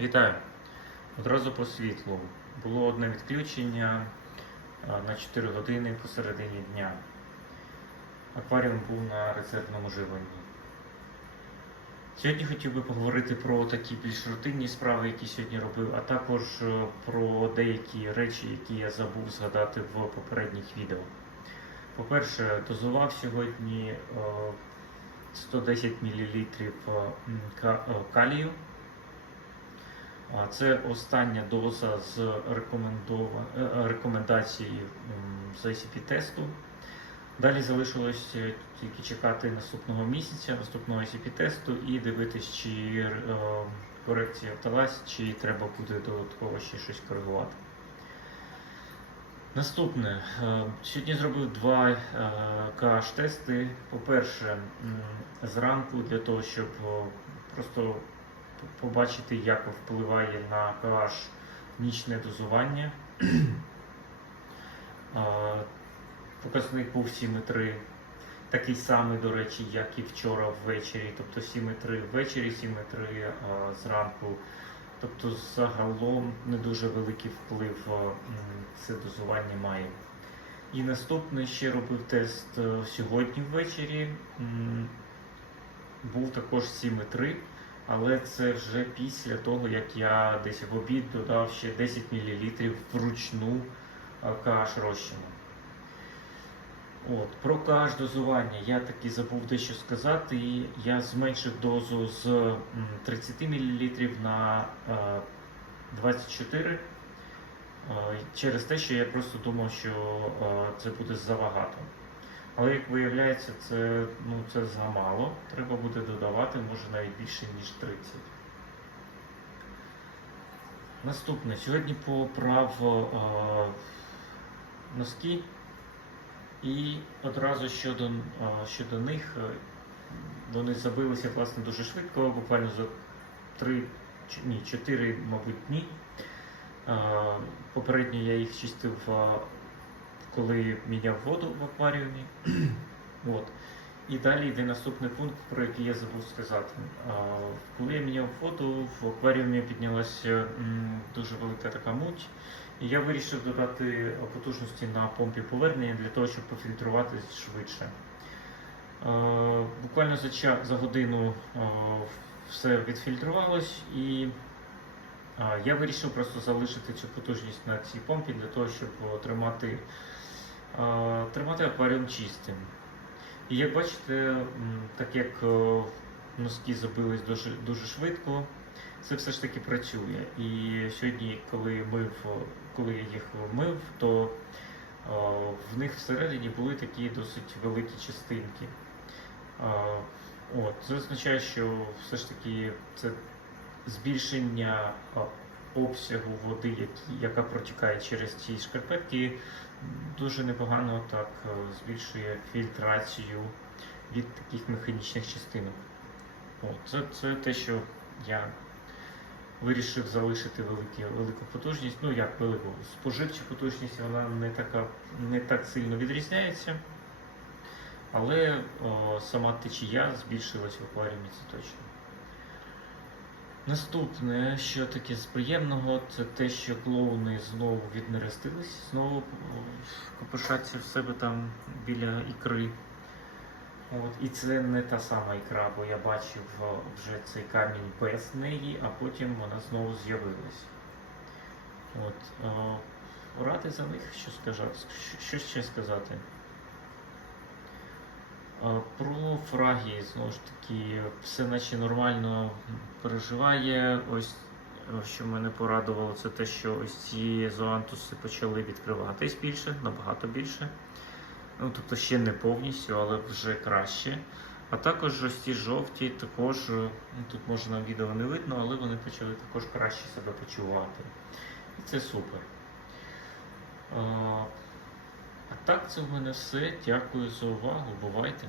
Вітаю! Одразу по світлу. Було одне відключення на 4 години посередині дня. Акваріум був на резервному живленні. Сьогодні хотів би поговорити про такі більш рутинні справи, які сьогодні робив, а також е, про деякі речі, які я забув згадати в попередніх відео. По-перше, дозував сьогодні е, 110 мл калію. Це остання доза з е, рекомендації з ICP-тесту. Далі залишилось е, тільки чекати наступного місяця, наступного ICP-тесту і дивитись, чи е, корекція вдалась, чи треба буде додатково ще щось коригувати. Наступне. Е, Сьогодні зробив два е, KH-тести. По-перше, зранку для того, щоб просто побачити, як впливає на pH нічне дозування. Показник був 7,3. Такий самий, до речі, як і вчора ввечері. Тобто 7,3 ввечері, 7,3 а, зранку. Тобто загалом не дуже великий вплив це дозування має. І наступний ще робив тест е, сьогодні ввечері. Був також 7,3. Але це вже після того, як я десь в обід додав ще 10 мл вручну KH розчину. От, про KH дозування я таки забув дещо сказати. І Я зменшив дозу з 30 мл на е, 24 е, через те, що я просто думав, що е, це буде забагато. Але як виявляється, це, ну, це замало. Треба буде додавати, може навіть більше, ніж 30. Наступне. Сьогодні поправ е, носки. І одразу щодо, е, щодо них, е, вони забилися власне дуже швидко, буквально за 3, ні, 4, мабуть, дні. Попередньо я їх чистив коли міняв воду в акваріумі. От. І далі йде наступний пункт, про який я забув сказати. Коли я міняв воду, в акваріумі піднялася дуже велика така муть, і я вирішив додати потужності на помпі повернення для того, щоб пофільтрувати швидше. Буквально за, ча- за годину все відфільтрувалось і Я вирішив просто залишити цю потужність на цій помпі для того, щоб тримати, тримати акваріум чистим. І як бачите, так як носки забились дуже, дуже швидко, це все ж таки працює. І сьогодні, коли, мив, коли я їх мив, то в них всередині були такі досить великі частинки. От, це означає, що все ж таки це збільшення обсягу води, які, яка протікає через ці шкарпетки, дуже непогано так е, збільшує фільтрацію від таких механічних частинок. От, це, це те, що я вирішив залишити великі, велику потужність. Ну як велику, споживча потужність вона не, така, не так сильно відрізняється. Але о, сама течія збільшилась в акваріумі, це точно. Наступне, що таке з приємного, це те, що клоуни знову віднерестились, знову копишаться в себе там біля ікри. От, і це не та сама ікра, бо я бачив вже цей камінь без неї, а потім вона знову з'явилась. От, о, радий за них, що, скажа, що ще сказати. А, Про фрагі, знову ж таки, все наче нормально переживає. Ось е, що мене порадувало, це те, що ось ці зоантуси почали відкриватись більше, набагато більше. Ну, тобто ще не повністю, але вже краще. А також ось ці жовті також, е, ну, тут може на відео не видно, але вони почали також краще себе почувати. І це супер. А, так, це в мене все. Дякую за увагу. Бувайте!